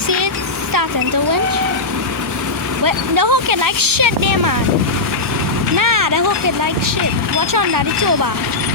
see it starting to winch. But the hook is like shit there, man. Nah, the hook is like shit. Watch on that, it's over.